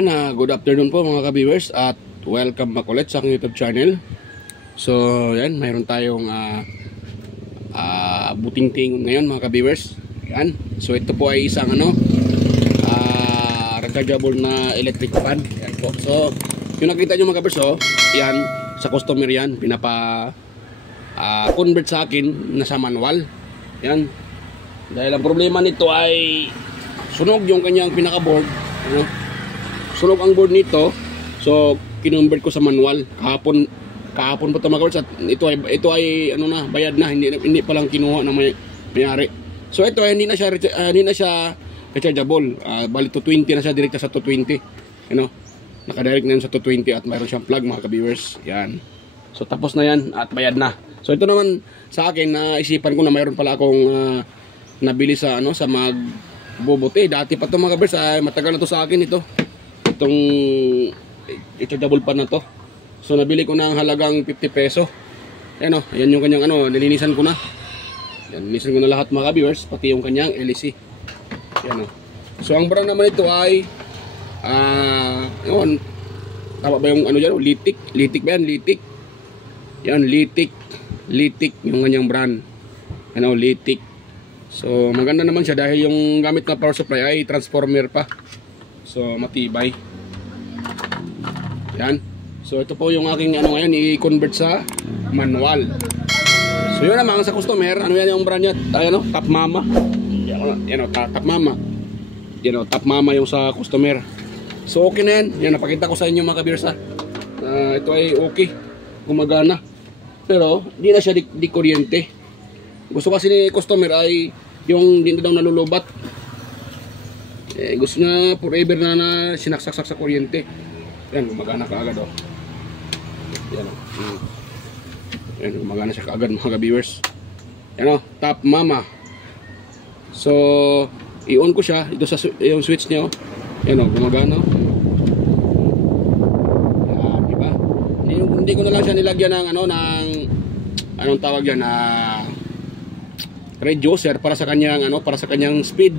Yan, good afternoon po mga ka-viewers at welcome back ulit sa aking YouTube channel. So, yan, mayroon tayong buting-tingon ngayon mga ka-viewers. Yan, so ito po ay isang rechargeable na electric fan. Yan po. So, yung nakita nyo mga ka-viewers, yan, sa customer yan, convert sa akin na sa manual. Yan, dahil ang problema nito ay sunog yung kanyang pinaka-board. Sunog ang board nito, so kinonvert ko sa manual kahapon pa ito mga kabards, at ito ay bayad na, hindi pa lang kinuha ng may-ari. So ito ay hindi na siya rechargeable. Bali 220 na siya, direkta sa 220. Naka-direct na yun sa 220 at mayroon siyang plug mga ka-viewers. Yan. So tapos na yan at bayad na. So ito naman sa akin, naisipan ko na mayroon pala akong nabili sa magbubuti. Dati pa ito mga ka-viewers, matagal na to sa akin ito. Itong rechargeable pan na to. So nabili ko ng halagang 50 peso. Ayan ayan yung kanyang nilinisan ko na. Yan, nilinisan ko na lahat mga viewers, pati yung kanyang LEC. Yan So ang brand naman ito ay tama ba yung dyan? Litik ba yan? Litik. Yan, Litik yung kanyang brand. Litik. So maganda naman siya dahil yung gamit na power supply ay transformer pa. So matibay. Yan. So ito po yung aking ngayon i-convert sa manual. So yun naman sa customer, yan yung brand niya, Top Mama. Top Mama. Top Mama yung sa customer. So okay na yan. Yan, napakita ko sa inyo mga ka-viewers ito ay okay. Gumagana. Pero hindi na siya di kuryente. Gusto kasi ni customer ay yung hindi daw nalulubat. Gusto na forever na sinaksak sa kuryente. Yan, gumagana ka agad Yan Yan, gumagana siya kaagad mga ka-viewers. Yan Top Mama. So i-on ko siya ito sa yung switch niya Yan gumagana Yan, diba? Hindi ko na lang siya nilagyan ng anong tawag yan, reducer para sa kanyang speed.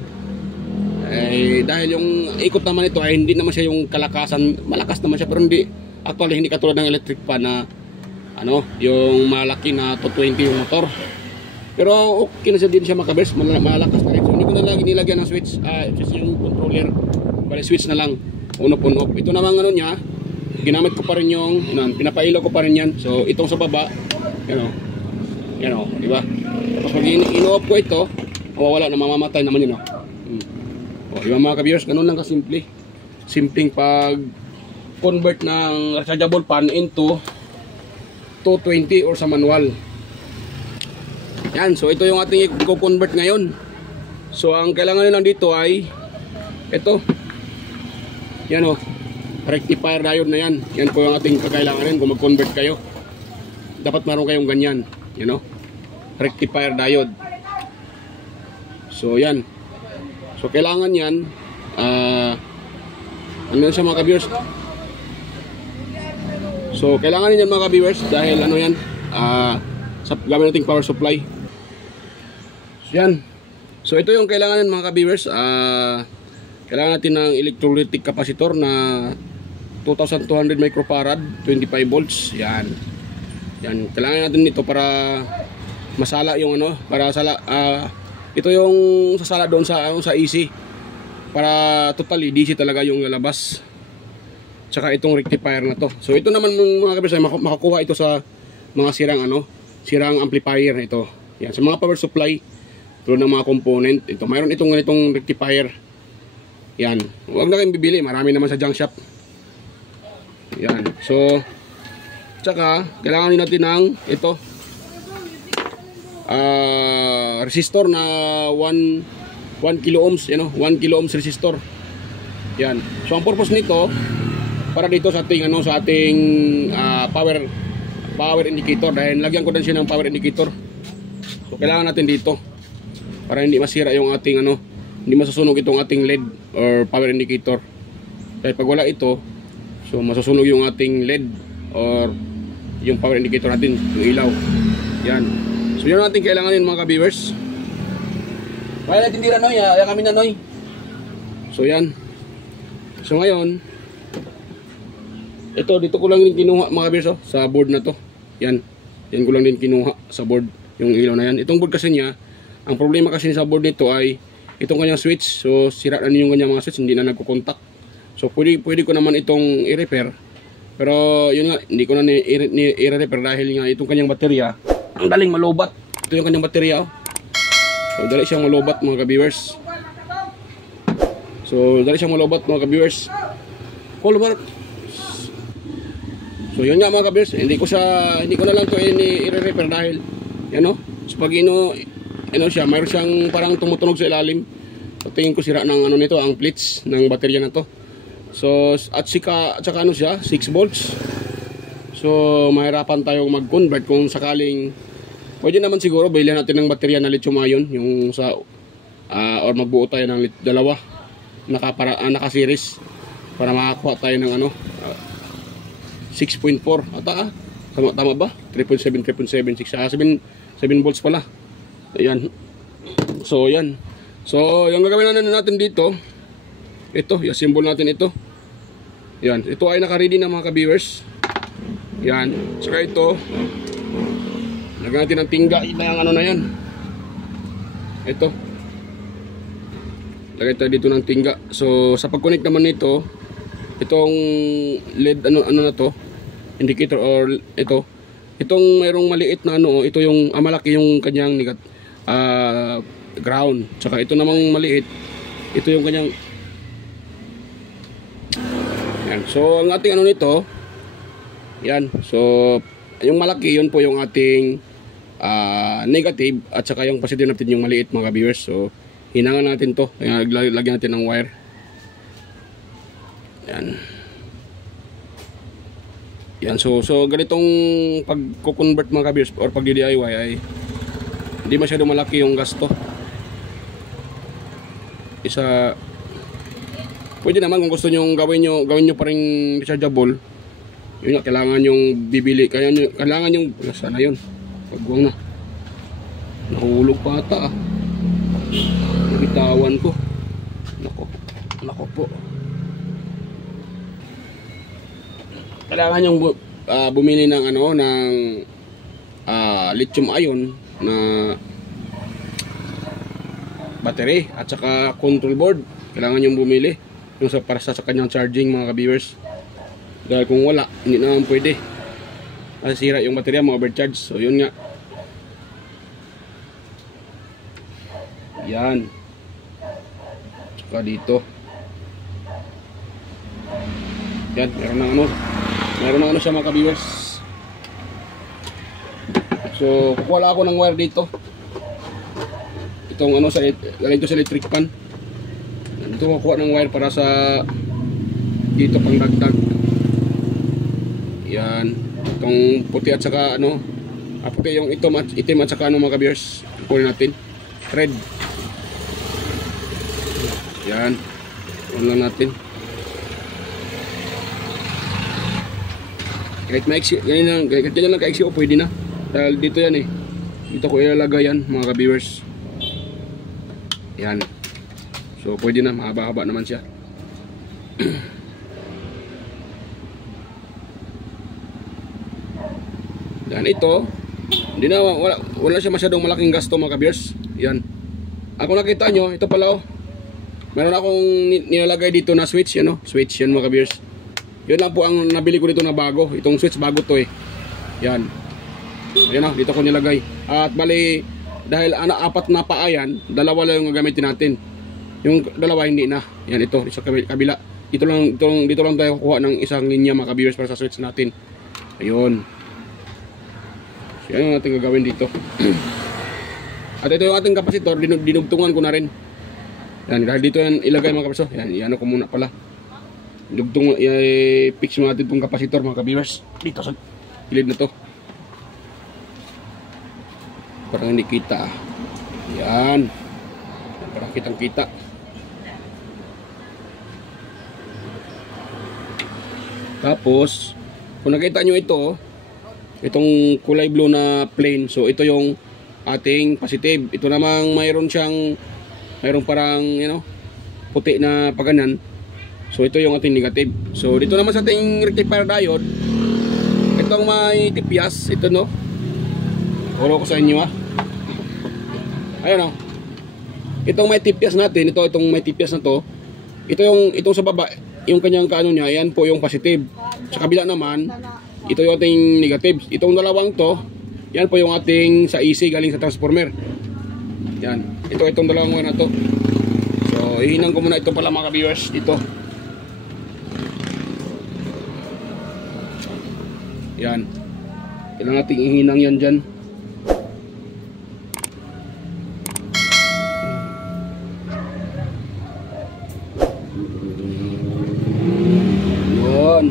Dahil yung ikot naman ito ay hindi naman siya yung kalakasan, malakas naman siya, pero hindi katulad ng electric fan na yung malaki na 220 yung motor. Pero okay na siya din siya makabers, malakas na rin. So hindi ko na lang nilagyan ng switch, just yung controller, bali switch na lang, on off. Ito namang niya, ginamit ko pa rin yung, pinapailaw ko pa rin yan. So itong sa baba, di ba? Tapos pag in-off ko ito, mawawala na, mamamatay naman yun diba mga ka-viewers, ganun lang kasimple. Simpleng pag-convert ng rechargeable pan into 220 or sa manual. Yan, so ito yung ating i-convert ngayon. So ang kailangan nyo lang dito ay ito. Yan rectifier diode na yan. Yan po yung ating kakailanganin kung mag-convert kayo. Dapat meron kayong ganyan. Rectifier diode. So yan. So kailangan yan siya mga ka-viewers. So kailangan yan mga ka-viewers dahil yan sa gamit nating power supply. So yan. So ito yung kailangan yan mga ka-viewers. Kailangan natin ng electrolytic capacitor na 2200 microfarad, 25 volts. Yan. Yan, kailangan natin ito para masala yung para sala ito yung sasala doon sa AC para totally DC talaga yung lalabas. Tsaka itong rectifier na to. So ito naman mga kabisay, makakuha ito sa mga sirang amplifier ito. Yan, sa mga power supply, tulad ng mga component, ito mayroon itong ganitong rectifier. Yan, huwag na kayong bibili, marami naman sa junk shop. Yan, so tsaka kailangan din natin ng ito resistor na 1 kilo ohms, 1 kilo ohms resistor. Yan. So ang purpose nito para dito sa ating power indicator, dahil lagyan ko din siya ng power indicator. So kailangan natin dito para hindi masira yung ating hindi masusunog itong ating LED or power indicator. Dahil pag wala ito, so masusunog yung ating LED or yung power indicator natin, yung ilaw. Yan. So yun natin kailangan yun mga ka-viewers. Kaya natin dira kami na noy. So yan. So ngayon, ito, dito ko lang din kinuha mga kabiyers, sa board na to. Yan. Yan ko lang din kinuha sa board, yung ilaw na yan. Itong board kasi niya, ang problema kasi sa board nito ay itong kanyang switch. So, sira na yung kanyang mga switch, hindi na nagko-contact. So, pwede ko naman itong i-repair. Pero, yun nga, hindi ko na i-repair dahil nga itong kanyang baterya, ang daling malobat. Ito yung kanyang baterya, oh. So, dali siyang malobat mga ka-viewers. So yun nga mga ka-viewers, hindi ko na lang to i-repair dahil yan o, so pag siya, mayroon siyang parang tumutunog sa ilalim. So tingin ko sira ng nito, ang plates ng baterya na to. So at saka ano siya, 6 volts. So mahirapan tayong mag-convert kung sakaling pwede naman siguro bilhin natin ng baterya na lithium ion yung sa or magbuo tayo ng dalawa naka-series para makakuha tayo ng 6.4 ata tama ba? 777 7 volts pala. Ayan. So yan. So yung gagawin natin dito, ito, yung symbol natin ito. Yan, ito ay naka-ready na mga ka-viewers. Yan. Saka ito, lagyan natin ng tingga, yung na yan. Ito. Lagay tayo dito ng tingga. So sa pag-connect naman nito, itong LED na to, indicator or itong mayroong maliit na ito yung malaki yung kanyang ground. Tsaka ito namang maliit, ito yung kanyang yan. So ang ating nito, yan. So yung malaki yun po yung ating negative at saka yung positive natin yung maliit mga viewers. So hinangan natin to, lagyan natin ng wire. Yan. So ganitong pagko-convert mga ka-viewers or pag-DIY ay hindi masyado malaki yung gasto. Pwede naman kung gusto nyo gawin nyo pa rin rechargeable. Yun nga, kailangan yung bibili. Kailangan yung sana yun. Pagbuwang na. Nahulog pa ata Nabitawan ko. Nako po. Kailangan yung bumili ng lithium ion na battery at saka control board. Kailangan yung bumili yung para sa kanyang charging mga ka-viewers. Dahil kung wala, hindi naman pwede. Masisira yung baterya, ma-overcharge. So yun nga. Yan. Saka dito. Yan, meron na siya mga ka-viewers. So kukuha ako ng wire dito. Itong galing to sa electric pan. Ito kukuha ng wire para sa dito pang dagdag. Yan. Itong puti at saka puti yung itim at saka mga ka-viewers. Kunin natin. Red. Yan. Kunin lang natin. Kahit maiksi, ganyan lang kaiksi o pwede na. Dahil dito yan dito ko ilalagay yan mga ka-viewers. Yan. So pwede na, mahaba-haba naman siya. Yan, ito hindi na, wala siya masyadong malaking gasto mga ka-viewers. Yan. Ako nakita nyo, ito pala meron akong nilalagay dito na switch, switch yan mga ka-viewers. Yun lang po ang nabili ko dito na bago. Itong switch bago to Yan. Ayan dito ko nilagay. At bali, dahil apat na paa yan, dalawa lang yung gagamitin natin. Yung dalawa hindi na. Yan, ito sa kabila. Dito lang tayo kukuha ng isang linya mga ka-viewers para sa switch natin. Ayun. So yan yung ating gagawin dito. At ito yung ating kapasitor, dinugtungan ko na rin. Yan, dahil dito yan ilagay mga kapasitor. Yan, iano ko muna pala. Dugtong i-fix mo natin itong kapasitor mga ka-viewers. Dito sa gilid na to. Parang hindi kita. Yan. Parang kitang kita. Tapos kung nakita nyo itong kulay blue na plain, so ito yung ating positive. Ito namang mayroon parang puti na paganan. So ito yung ating negative. So dito naman sa ating rectifier diode, itong may tipyas, ito no. Uro ko sa inyo Ayan Itong may tipyas natin, itong may tipyas na to, itong sa baba, yung kanyang kaano niya, yan po yung positive. Sa kabila naman, ito yung ating negative. Itong dalawang to, yan po yung ating sa AC galing sa transformer. Yan. Itong dalawang na to. So, ihinang ko muna ito pala mga viewers dito. Yan. Kailangan natin ihinang yan dyan. Yan.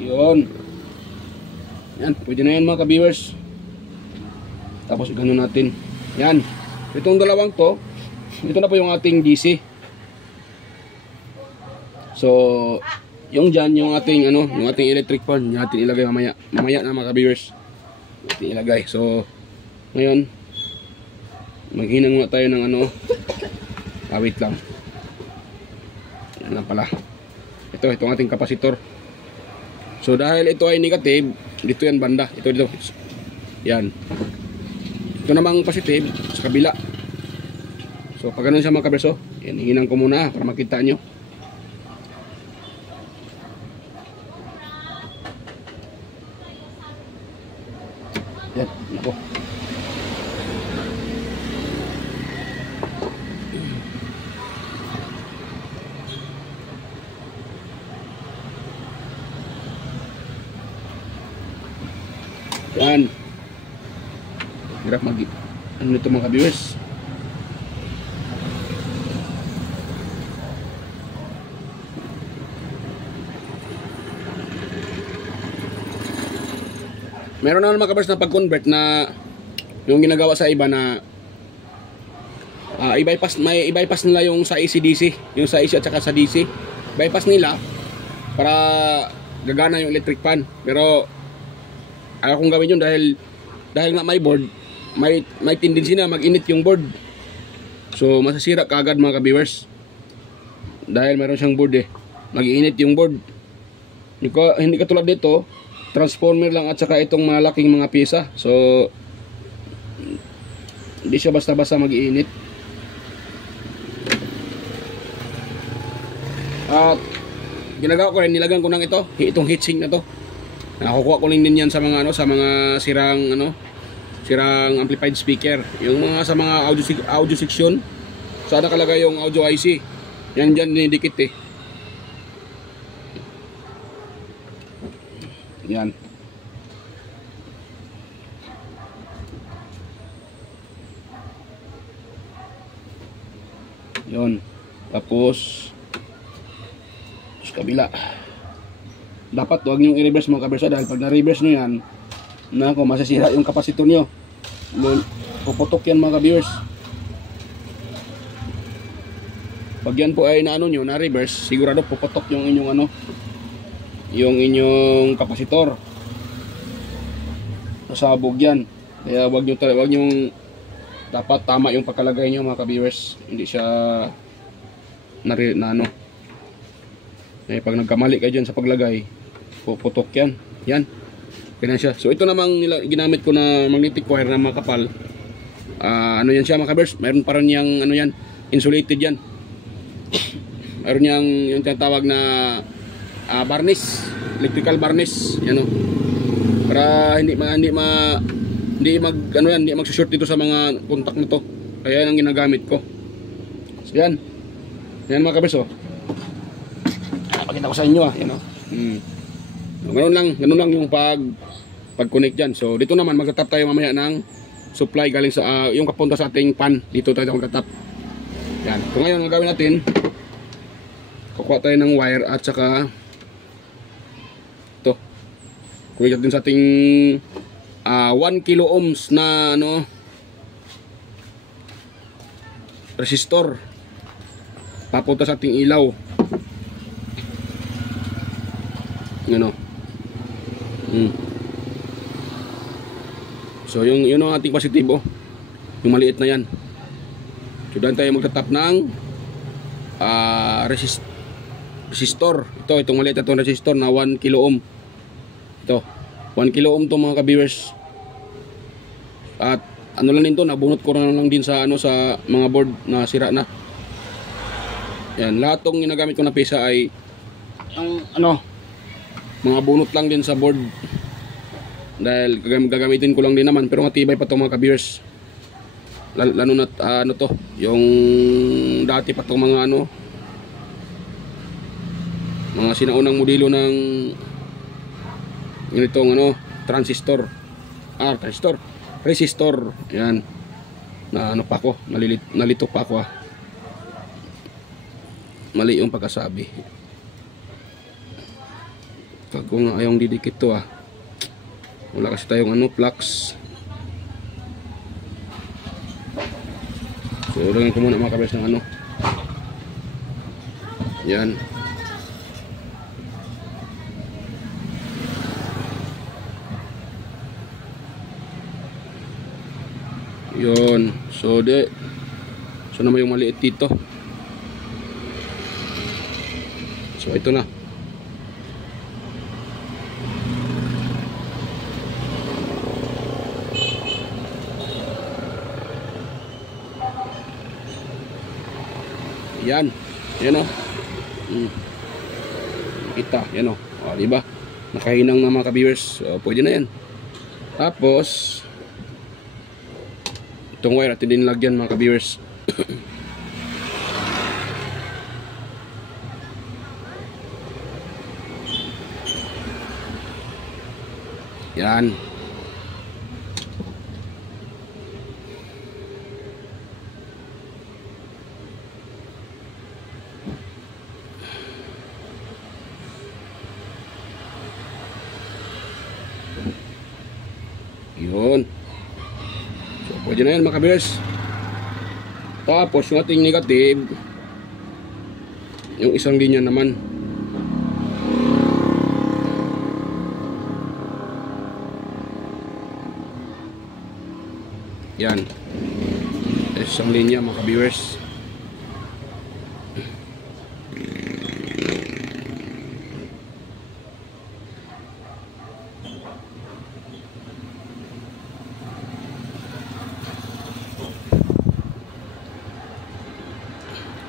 Yun. Yan, pwede na yan mga ka-viewers. Tapos gano'n natin. Yan. Itong dalawang to, ito na po yung ating DC. So, yung dyan, yung ating yung ating electric fan, yung ating ilagay mamaya. Mamaya na mga ka-viewers. Ating ilagay. So, ngayon, maghinang muna tayo ng wait lang. Yan lang pala. Itong ating kapasitor. So dahil ito ay negative, dito yan banda, ito dito. Yan. Ito namang positive sa kabila. So pag ganun siya mga kaberso, yan, hinang ko muna para makita nyo. Yan, nako. Yan. Hirap ito mga ka-viewers. Meron na mga ka-viewers na pag-convert na yung ginagawa sa iba na i-bypass nila yung sa AC-DC, yung sa AC at saka sa DC. Bypass nila para gagana yung electric fan. Pero ayaw kong gawin yun dahil nga may board, may tendency na mag-init yung board. So masasira kaagad mga ka-viewers. Dahil meron siyang board mag-init yung board. Hindi katulad dito, transformer lang at saka itong malaking mga pyesa. So hindi siya basta-basta mag-init. At ginagawa ko rin, nilagan ko ng itong heatsink na to. Nakukuha ko rin din yan sa mga sirang amplified speaker. Yung mga sa mga audio section, saan nakalagay yung audio IC. Yan dyan dinidikit Yan. Yun. Tapos sa kabila. Dapat huwag nyo i-reverse mga kabersa dahil pag na-reverse nyo yan, masasira yung kapasitor nyo. Puputok yan mga ka-viewers. Pag yan po ay na-reverse, sigurado puputok yung inyong yung inyong kapasitor. Sasabog yan. Kaya huwag nyo dapat tama yung pagkalagay nyo mga ka-viewers. Hindi siya pag nagkamali kayo dyan sa paglagay, puputok yan. Yan. Ganyan siya. So ito namang ginamit ko na magnetic wire na makapal. Yan siya mga ka-viewers. Mayroon pa rin yung insulated yan. Mayroon yung tinatawag na varnish, electrical varnish. Yan para hindi mag-short dito sa mga contact nito. Kaya yan ang ginagamit ko. So yan. Yan mga ka-viewers pakita ko sa inyo yan Ganun lang yung pag-connect dyan. So dito naman magtatap tayo mamaya ng supply galing sa yung kapunta sa ating pan. Dito tayo magtatap. Yan. So ngayon ang gawin natin, kukuha tayo ng wire at saka ito. Connect natin sa ating 1 kilo ohms na resistor. Papunta sa ating ilaw. So yun ang ating positive, oh. Yung maliit na yan. So dahil tayo magtatap ng resistor. Itong maliit na itong resistor na 1 kilo ohm. Ito 1 kilo ohm to mga ka-viewers. At ano lang din to, nabunot ko na lang din sa sa mga board na sira na. Yan, lahat tong ginagamit ko na pisa ay ang mga bunot lang din sa board. Dahil gagamitin ko lang din naman, pero matibay pa to mga ka-viewers. Lalo na to, yung dati pa tong mga mga sinaunang modelo ng ganitong resistor. Yan. Na pa ako, nalito pa ako. Mali yung pagkasabi. Pag kung ayong didikit to wala kasi tayong flux. So lagyan ko muna mga kabers ng yan. Yun. So naman yung maliit dito. So ito na. Yan. Yan kita. Yan diba? Nakahinang na mga ka-viewers. So pwede na yan. Tapos itong wire at hindi nilagyan mga ka-viewers. Yan. Yun. So pwede na yan mga ka-viewers. Tapos yung ating negative, yung isang linya naman. Yan. Isang linya mga ka-viewers.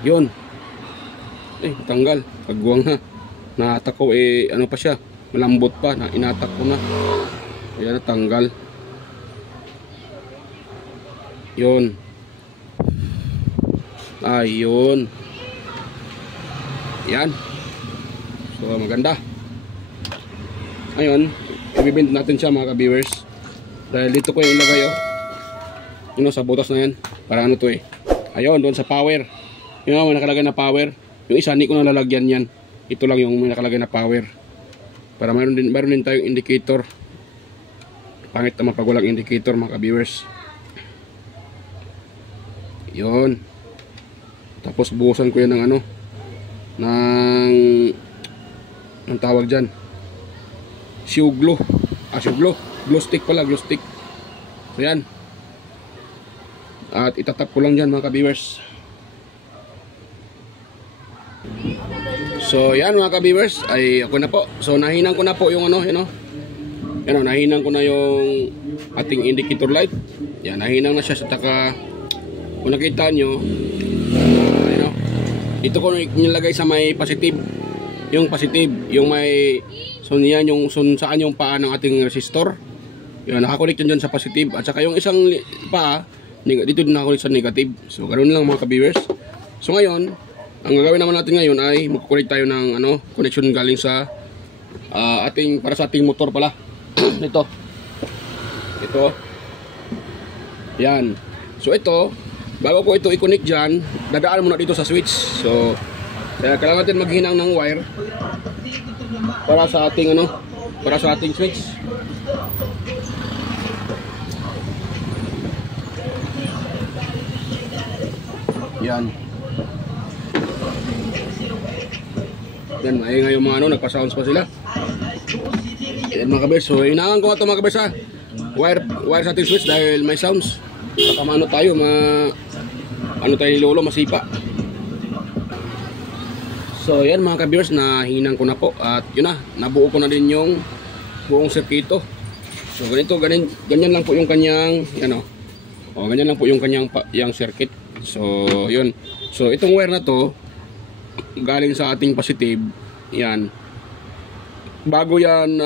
Yun. Tanggal. Pagbuwang na. Naatak ko pa siya. Malambot pa. Inatak ko na. Ayan, natanggal. Yun. Ayun. Yan. So maganda. Ayun. I-bend natin siya mga ka-viewers. Dahil dito ko yung ilagay sa butas na yan. Para to Ayun, doon sa power. May nakalagay na power. Yung isa hindi ko na lalagyan yan. Ito lang yung may nakalagay na power. Para mayroon din tayong indicator. Pangit naman pag walang indicator mga ka-viewers. Yun. Tapos buhusan ko yan ng ang tawag dyan, shoe glue. Glue stick pala, glue stick. So yan. At itatap ko lang dyan mga ka-viewers. So yan mga ka-viewers, ay ako na po. So nahinang ko na po yung nahinang ko na yung ating indicator light. Yan, nahinang na siya sa taka. Kung nakita nyo, ito ko nilagay sa may positive. Yung positive, yung may yan yung saan yung paa ng ating resistor. Yan, nakakunik yun dyan sa positive. At saka yung isang paa dito din nakakunik sa negative. So ganoon lang mga ka-viewers. So ngayon, ang gagawin naman natin ngayon ay magkukunik tayo ng connection galing sa para sa ating motor pala. Ito. Yan. So ito, bago ko ito i-connect dyan, dadaan muna dito sa switch. So kaya kailangan natin maghinang ng wire para sa ating switch. Yan. Yan, maingay yung mga nagpa-sounds pa sila. Yan mga kabers. So, inangan ko nga ito mga kabers wire sa ating switch dahil may sounds. Baka maano tayo, ano tayo ni Lolo, masipa. So yan mga ka-viewers, nahinang ko na po at yun na, nabuo ko na din yung buong sirkito. So ganyan lang po yung kanyang ganyan lang po yung kanyang yung circuit. So yun. So itong wire na to galing sa ating positive. Yan. Bago yan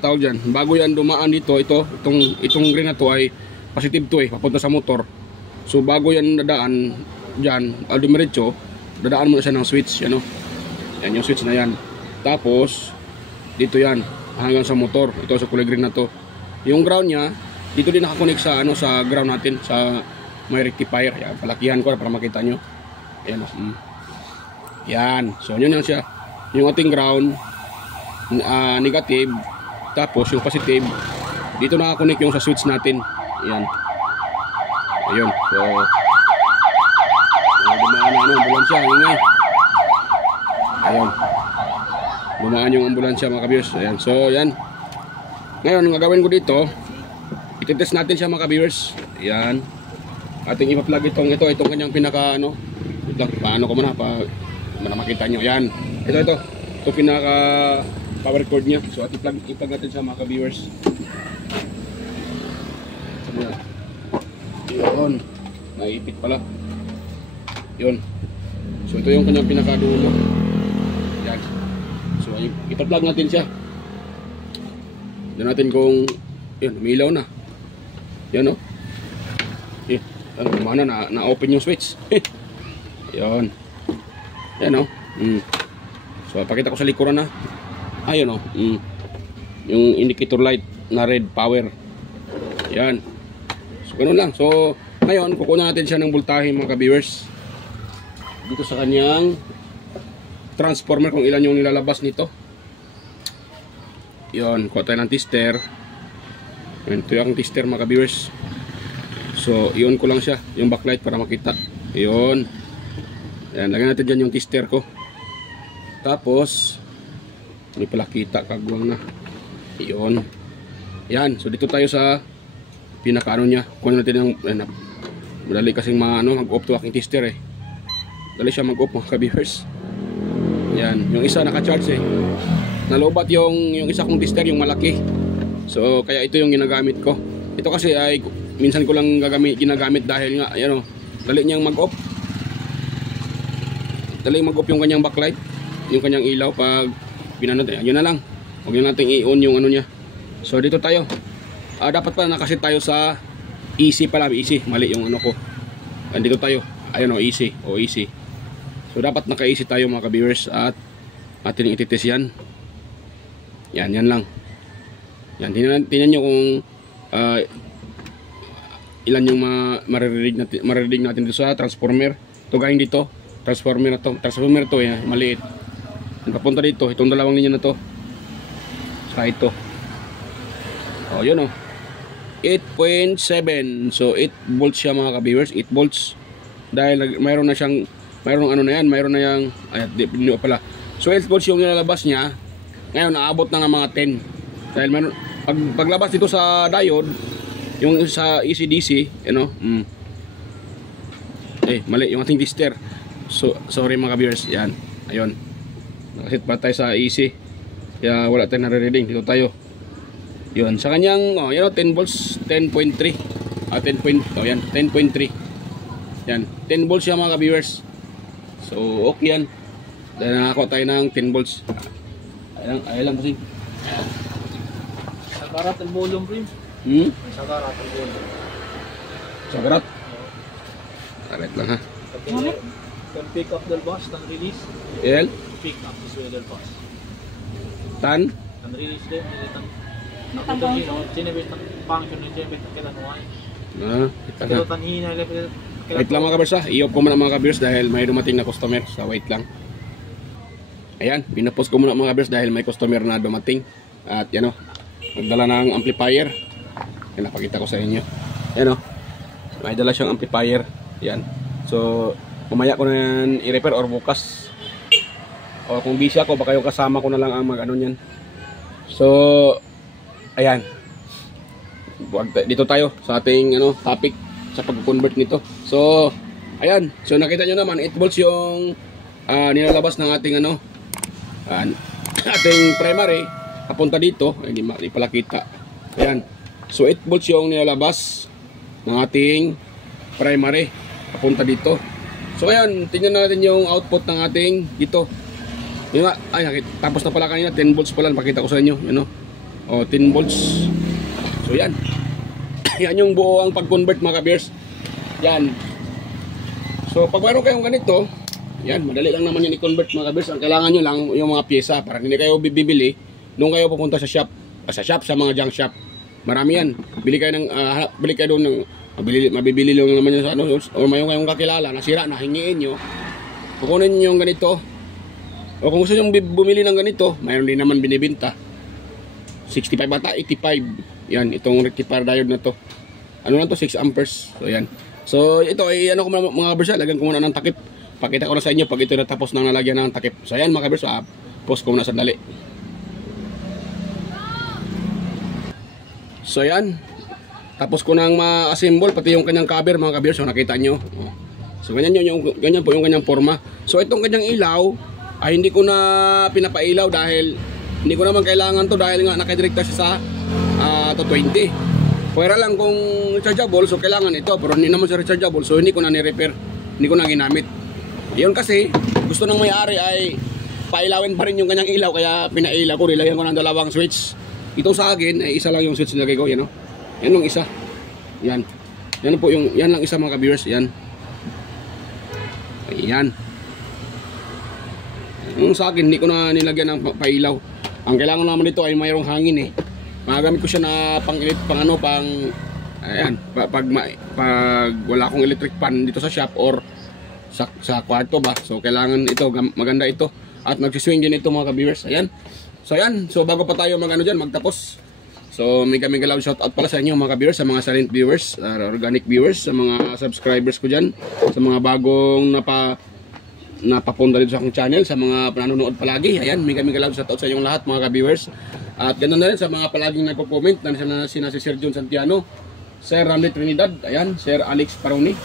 tawag diyan, bago yan dumaan dito, itong green na to ay positive to papunta sa motor. So bago yan dadaan diyan, dumiretso, dadaan muna siya ng switch, yan yung switch na yan. Tapos dito yan hanggang sa motor. Ito sa kulay green na to. Yung ground niya dito din nakakonek sa sa ground natin, sa may rectifier. Yan, palakihan ko para makita nyo. Yan. Yan. So yun yan siya. Yung ating ground negative, tapos yung positive dito nakakonek yung sa switch natin. Yan. Ayun. So dumaan na ambulansya, ingay. Ayun. Dumaan yung ambulansya mga ka-viewers. Ayan. So yan. Ngayon ang gagawin ko dito, ititest natin siya mga ka-viewers. Ayan. Ating ipa-plug itong kanyang pinaka paano ko muna para makita nyo. Ayan. Ito pinaka power cord niya. So i-plug natin siya mga ka-viewers. Yun. Naipit pala. Yun. So ito yung kanyang pinakadulo. Yan. So ipa-plug natin siya. Tignan natin kung yun, umilaw na. Yan kumana na-open yung switch. Yun. Yan So pakita ko sa likuran na. Ayun yung indicator light na red power. Yan. So ganun lang. So ngayon kukunan natin siya ng voltahe mga ka-viewers. Dito sa kanyang transformer kung ilan yung nilalabas nito. Yun, kuha tayo ng tester. Ito yung tester mga ka-viewers. So iyon ko lang siya, yung backlight para makita. Yun. Ayan, lagyan natin dyan yung tester ko. Tapos hindi pala kita, kagwang na. Yun. Yan, so dito tayo sa pinakaano niya. Kunin natin yung madali kasing mag-off to aking tester Dali siya mag-off mga ka-viewers. Yan, yung isa naka-charge nalobat yung isa kong tester, yung malaki. So kaya ito yung ginagamit ko. Ito kasi ay minsan ko lang ginagamit dahil nga dali niyang mag-off. Dali mag-off yung kanyang backlight, yung kanyang ilaw pag pinanood. Yun na lang. Huwag nyo natin i-on yung niya. So dito tayo. Dapat pa nakasit tayo sa easy pala, easy. Mali yung ko. Dito tayo. Ayun easy. Easy. So dapat naka-easy tayo mga ka-viewers at atin ititest yan. Yan lang. Yan, tingnan nyo kung ilan yung maririnig natin dito sa transformer. Ito galing dito. Transformer na to. Transformer to maliit. Papunta dito. Itong dalawang linya na to. Saka ito. Yun 8.7. So 8 volts siya mga ka-viewers. 8 volts. Dahil mayroon na yung pala. So 8 volts yung nilalabas niya. Ngayon naabot na ng mga 10. Dahil mayroon, paglabas dito sa diode, yung sa ECDC, mali yung ating tester. So sorry mga ka-viewers. Yan. Ayun. Nakasit pa tayo sa EC. Kaya wala tayong nare-reading. Dito tayo. Yun. Sa kanyang 10 volts, 10.3. 10.3. Yan. 10 volts siya mga ka-viewers. So okay yan. Dahil nakakuha tayo ng 10 volts. Ayun lang kasi. Sagarat ang volume rin. Sagarat ang volume. Sagarat? Sagarat lang ha. Can pick up the bus, can release. El? Pick up the sweater bus. Tan? Can release them. Nakita nyo, sinibit ng function ng sinibit ng kailanway. Pero tanhina lang. Wait lang mga kabers i-off ko muna mga kabers dahil may dumating na customer. So wait lang. Ayan, pinapost ko muna mga kabers dahil may customer na dumating. At nagdala ng amplifier. Yan, napakita ko sa inyo. Yan may dala siyang amplifier. Yan. So mamaya ko na yan i-repair or bukas. O kung busy ako baka yung kasama ko na lang ang mag-ano yan. So ayan. dito tayo sa ating topic sa pag-convert nito. So, ayan. So, nakita nyo naman, 8 volts yung nilalabas ng ating ating primary papunta dito. Ay, hindi pala kita. Ayan. So, 8 volts yung nilalabas ng ating primary papunta dito. So, ayan. Tingnan natin yung output ng ating dito. Yun nga. Ay, tapos na pala kanina. 10 volts pala. Pakita ko sa inyo. Yun, o, 10 volts. So, yan. Yan yung buo ang pag-convert mga ka-bears. Yan. So, pag mayroon kayong ganito, yan, madali lang naman yan i-convert mga ka-bears. Ang kailangan nyo lang yung mga pyesa para hindi kayo bibili nung kayo pupunta sa shop. Sa mga junk shop. Marami yan. Bili kayo doon ng mabibili lang naman yan sa o mayroon kayong kakilala, nasira, nahingiin nyo. Kukunin nyo yung ganito. O kung gusto nyo bumili ng ganito, mayroon din naman binibenta. 65 bata, 85. Yan, itong rectifier diode na to. Ano lang to? 6 amperes. So, yan. So, ito ay ko mga kabers, lagyan ko muna ng takip. Pakita ko na sa inyo pag ito natapos nang nalagyan ng takip. So, yan mga kabers, post ko muna sandali. So, yan. Tapos ko nang ma-assemble, pati yung kanyang cover mga kabers. So, nakita nyo. So, ganyan po yung kanyang forma. So, itong kanyang ilaw, ay hindi ko na pinapailaw dahil hindi ko naman kailangan to dahil nga nakadirekta siya sa 220. Pwera lang kung rechargeable, so kailangan ito. Pero hindi naman siya rechargeable, so hindi ko na ni-repair. Hindi ko na ginamit. Yun kasi, gusto ng may-ari ay pailawin pa rin yung kanyang ilaw. Kaya pinailaw ko, nilagyan ko ng dalawang switch. Ito sa akin, ay isa lang yung switch nilagay ko. Yan o. Yan yung isa. Yan. Yan po yung, yan lang isa mga ka-viewers. Yan. Ayan. Yung sa akin, hindi ko na nilagyan ng pailaw. Ang kailangan naman nito ay mayroong hangin eh. Magamit ko siya na ayan, pag wala akong electric fan dito sa shop or sa kwarto ba. So kailangan ito, maganda ito. At nagsiswing din ito mga ka-viewers. Ayan. So ayan, so bago pa tayo magtapos. So may loud shout out pala sa inyo mga ka-viewers, sa mga silent viewers, organic viewers, sa mga subscribers ko dyan, sa mga bagong napapunta dito sa akong channel, sa mga nanonood palagi. Ayan, may loud shout out sa inyong lahat mga ka-viewers. At ganoon na rin sa mga palaging nagko-comment na si Sir John Santiano, Sir Ramlet Trinidad, ayan, Sir Alex Paroni,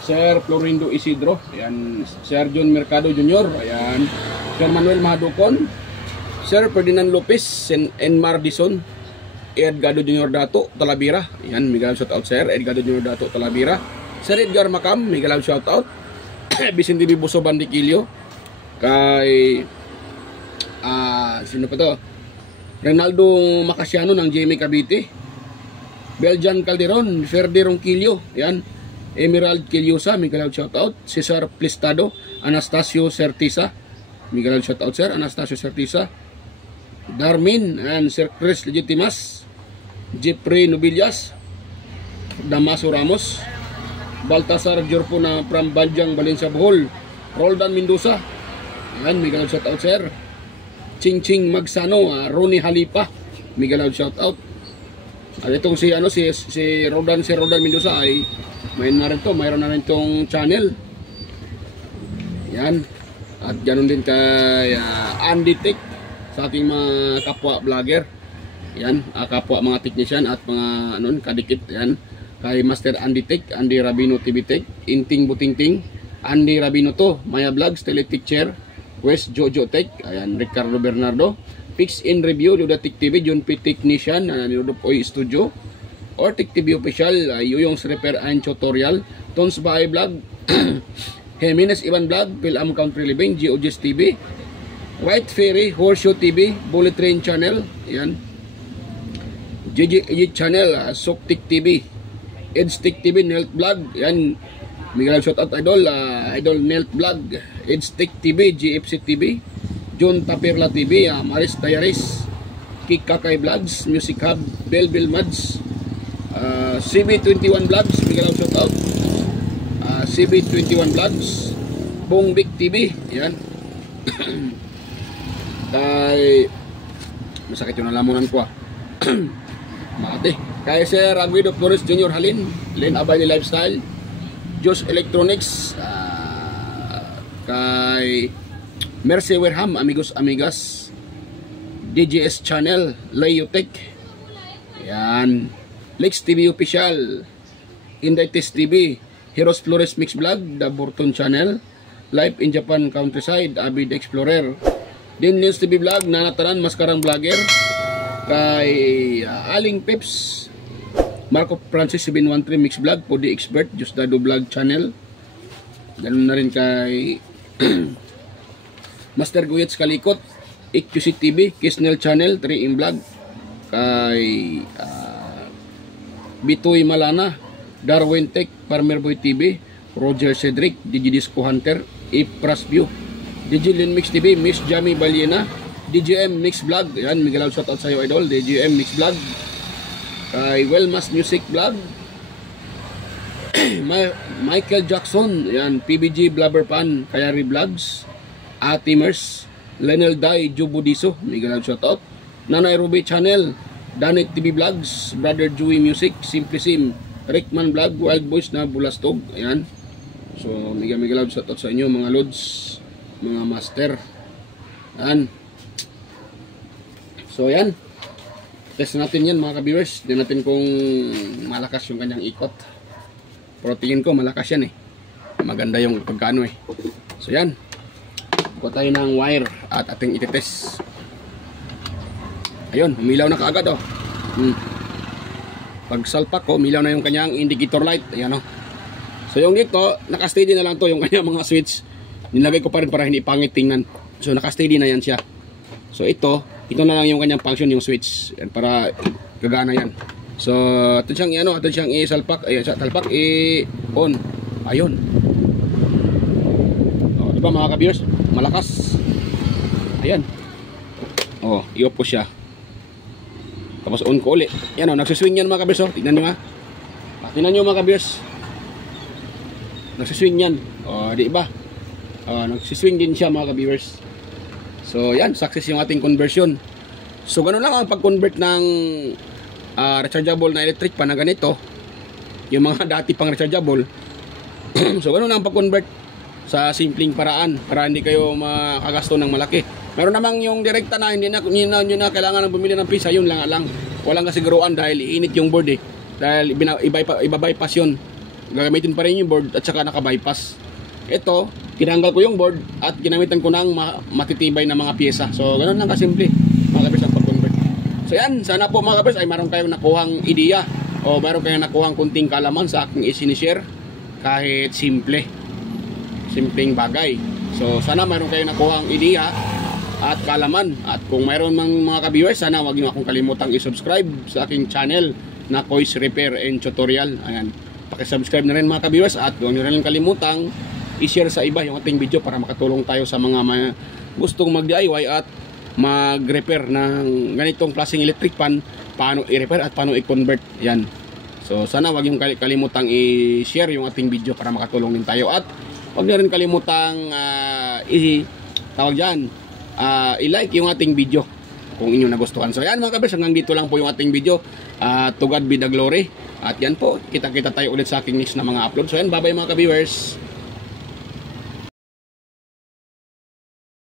Sir Florindo Isidro, ayan, Sir John Mercado Jr., ayan, Sir Manuel Mahadukon, Sir Ferdinand Lopez, Enmar Dison, Edgardo Jr. Dato Talavera, ayan, may shout out Sir Edgardo Jr. Dato Talavera, Sir Edgar Macam, may shout out Vicente Bibuso Bandiquillo, kay sino pa to? Ronaldo Macasiano ng JMA Cavite, Beljan Calderon, Ferdi Ronquillo, yan, Emerald Quillosa, Miguel shoutout, Cesar Plistado, Anastasio Certisa, Miguel shoutout Sir Anastasio Certisa, Darmin, and Sir Chris Legitimas, Jeffrey Nobillas, Damaso Ramos, Baltasar Jorpuna from Baljang, Valencia, Bohol, Roldan Mendoza, yan, Miguel shoutout Sir, Ching Ching Magsano, Ronnie Halipa, Miguel shoutout. At itong si Roldan Mendoza ay mayroon na rin tong channel. Yan. At ganoon din kay Andy Tech, sa ating mga kapwa vlogger. Yan, kapwa mga technician at mga kadikit. Yan. Kay Master Andy Tech, Andy Rabino TV Tech, Inting Butingting, Andy Rabino to, Maya Vlogs, Teletic Chair, West Jojo Tech, ayan, Ricardo Bernardo, Fix in Review, Ludatic TV, John P. Technician, Niludopoy Studio, or Tech TV Official, Yuyong's Repair and Tutorial, Tons Bahay Vlog, Jimenez Ivan Vlog, Pilam Country Living, GOG's TV, White Ferry, Horseshoe TV, Bullet Train Channel, ayan, GG Channel, Soktik TV, Edstick TV, Nelt Vlog, ayan, Miguel shoutout Idol Nelt Vlog, Edstick TV, GFC TV, John Tapirla TV, Maris Diaries, Kik Kakay Vlogs, Music Hub, Belbil Mads, CB21 Vlogs, Miguel shoutout, CB21 Vlogs, Bong Big TV, yan. Kay masakit yung nalamunan ko Makati. Kay Sir Aguido Flores Jr. Halin, Len Abay Lifestyle, Josh Electronics, kay Mercy Werham, Amigos Amigas, DJS Channel, Layotech, yan, Lex TV Official, Inday Test TV, Heroes Flores Mix Vlog, The Burton Channel, Life in Japan Countryside, Avid Explorer, Dinlins TV Vlog, Nanataran, Maskarang Vlogger, kay Aling Peps, Marco Francis 713 Mix Vlog, Pudi Expert, Justado Vlog Channel, ganun na rin kay Master Guyets Kalikot, EQC TV, Kisnel Channel, 3M Vlog, kay Bitoy Malana, Darwin Tech, Farmer Boy TV, Roger Cedric, DJ Disco Hunter, Ipras View, DJ Lin Mix TV, Miss Jamie Baliena, DJM Mix Vlog, yan, Miguel shoutout sa iyo idol, DJM Mix Vlog, kay Wellmas Music Vlog, Michael Jackson, yan, PBG Blubber Pan, Kayari Vlogs, Atimers, Lenel Dai, Jubudiso, Miguel shoutout, Nanay Ruby Channel, Danik TV Vlogs, Brother Joey Music, Simple Sim, Rickman Vlog, Wild Boys na Bulastog, ayan. So, mega love shoutout sa inyo mga lods, mga master. Ayan. So, ayan. Test natin yan mga ka-viewers. Tignan natin kung malakas yung kanyang ikot. Pero tingin ko malakas yan eh. Maganda yung pagkano eh. So, ayan. Kuha tayo ng wire at ating ititest. Ayun, umilaw na kaagad oh. Pag salpak ko, umilaw na yung kanyang indicator light. Ayan oh. So yung dito, naka-steady na lang to yung kanyang mga switch. Nilagay ko pa rin para hindi pangit tingnan. So naka-steady na yan siya. So ito na lang yung kanyang function, yung switch. Yan, para gagana yan. So ito siyang i-salpak. Ayan, salpak i-on. Ayun. O, diba mga ka-viewers? Malakas. Ayan. O, i-off po siya. Tapos on ko ulit. Yan o, nagsiswing yan mga kabers. Tignan nyo ha. Tignan nyo mga kabers. Nagsiswing yan. O, di ba? Nagsiswing din siya mga kabers. So, yan. Success yung ating conversion. So, ganun lang ang pag-convert ng rechargeable na electric pan na ganito. Yung mga dati pang rechargeable. So, ganun lang ang pag-convert sa simpleng paraan. Para hindi kayo makagasto ng malaki. Meron namang yung direkta na hindi na kailangan ng bumili ng pisa, yun lang. Walang kasiguruan dahil iinit yung board eh. Dahil iba-bypass yun. Gagamitin pa rin yung board at saka naka-bypass. Ito, kinanggal ko yung board at ginamitan ko ng matitibay na mga pyesa. So, ganun lang kasimple mga kabers ang pag-convert. So yan, sana po mga kabers ay meron kayong nakuhang ideya o meron kayong nakuhang kunting kalaman sa aking isinishare kahit simpleng bagay. So, sana meron kayong nakuhang ideya at kalaman. At kung mayroon mang mga ka-viewers, sana huwag niyo akong kalimutang i-subscribe sa aking channel na Kois Repair and Tutorial. Ayan, pakisubscribe na rin mga ka-viewers at huwag niyo rin kalimutang i-share sa iba yung ating video para makatulong tayo sa mga gustong mag-DIY at mag-repair ng ganitong klaseng electric pan, paano i-repair at paano i-convert. Yan. So sana huwag niyo kalimutang i-share yung ating video para makatulong din tayo at huwag niyo rin kalimutang i-like yung ating video kung inyo nagustuhan. So yan mga kabers, hanggang dito lang po yung ating video. To God be the glory. At yan po, kita-kita tayo ulit sa aking next na mga upload. So yan, bye bye mga ka-viewers.